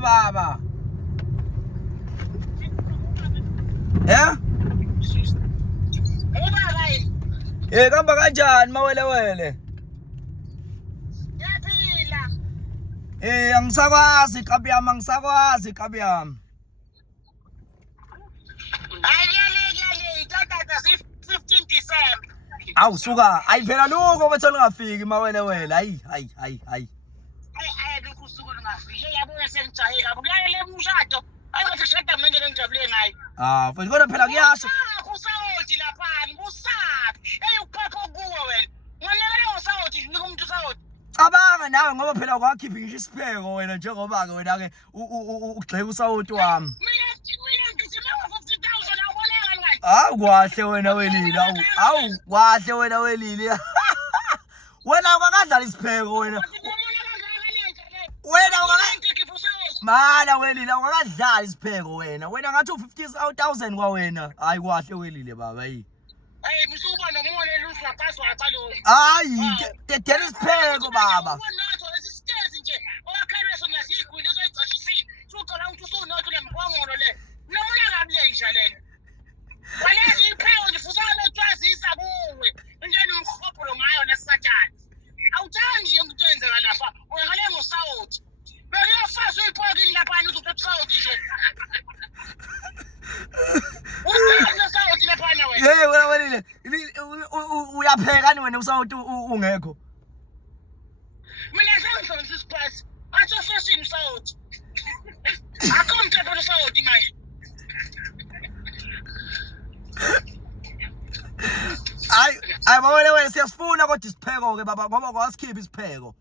baba. Yeah? Kamba kanjani mawelewele? Yaphila. Angisakwazi kabi yami, angisakwazi kabi yami. Ayele ithatha 15 December. Awu suka, ayivela luko bethu lingafiki mawelewele. Hayi. Ayi lokhu usuku lungafiki. Yabona sengijahe kabi. Kuyale umshado. Ayikho kushada manje ngijabule ngayo. Futhi kodwa phela kuyasho. Usawoti laphani, busaphi. Uphapho kuwe wena. Ngonakala usawoti, nika umuntu usawoti. Cabanga nawe ngoba phela kwakhipha ngisho isipheko wena njengoba ke wena ke ugxeka usawoti wami. Mina ngizima 50,000 awubonanga ngani? Hawu kwahle wena welile, awu kwahle wena welile. Wena ungakadlala isipheko wena. Wena mana welile ungakadlala isipheko wena. Wena ngathi u50,000 kwa wena. Hayi kwahle welile baba yi. Hey musubona ngone luswa phaswa lo. Hayi dedela isipheko baba. Unazo resistance nje. Owakhalwe sona sigwili uzoyicashisile. Uzoqala ukuthi usunotho lempongolo le. Noma ngabule njalelo. Walezi ipheko ngifusa ukutwazisa kuwe. Njeni umkhopho ngayo nesatani. Awuthandi nje umuntu enzeka lapha. Uyangale ngosawuthi. Bekuyofaza uyiphokini lapha uzothi sawuthi nje. Usawuthi lapha wena. Hey wena welile. Uyapheka ni wena usawuthi ungekho. Mina sengisebenzisa isiphasi. Athi fashion sawuthi. Akomthe phela sawuthi manje. Hayi bawele wena siyasifuna kodwa isipheko ke baba ngoba kwasikhipha isipheko.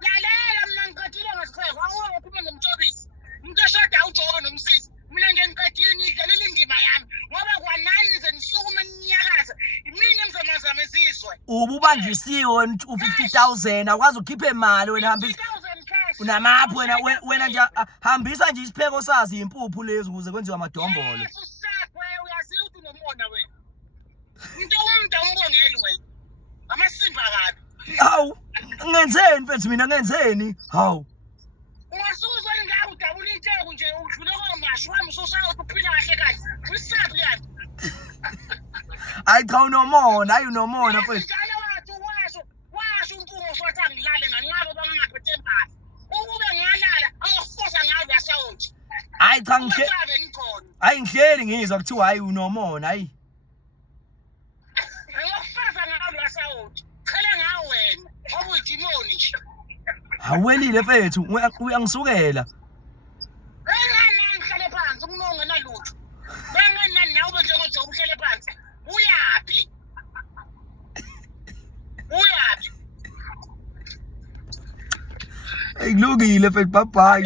Lalela mina ngiqedile ngesipheko. Awuwe kuphuma nomtshobisi. Umuntu oshada awujoko nomsisi. Mina ngiqedile ngidlalela indima yami. Ngoba kwanani nize nisukume ninyakaza. Mina emzamazame izizwe. Ububanjisiwe u50,000 akwazi ukukhipha imali wena hambisa. 50,000 cash. Unamaphi wena nje hambisa nje isipheko sazi impuphu lezi ukuze kwenziwe amadombolo. Usapho uyaziyo ukuthi unomona wena. Umuntu umbongeli wena. Amasimba kabi. Hawu ngenzeni mfethu mina ngenzeni? Hawu. Ungasuzwa ngabe udabula inteko nje udlule komasho wami ususaya ukuphila kahle kahle. Usabi liyani. Hayi cha unomona, hayi unomona mfethu. Njalo washo unkungu sothi angilale nganqaba bangaphethe empahla. Ukube ngalala angafosa ngayo yasawuthi. Hayi cha hayi ngihleli ngizwa kuthiwa hayi unomona hayi. Angafosa ngayo yasawuthi. Khale ngawe wena. Obuyidimoni nje. Awelile mfethu uyangisukela. Ngihlale phansi umongo nalutho. Bangani nawe njengoba uhlele phansi. Uyapi? Kulungile mfethu bye bye.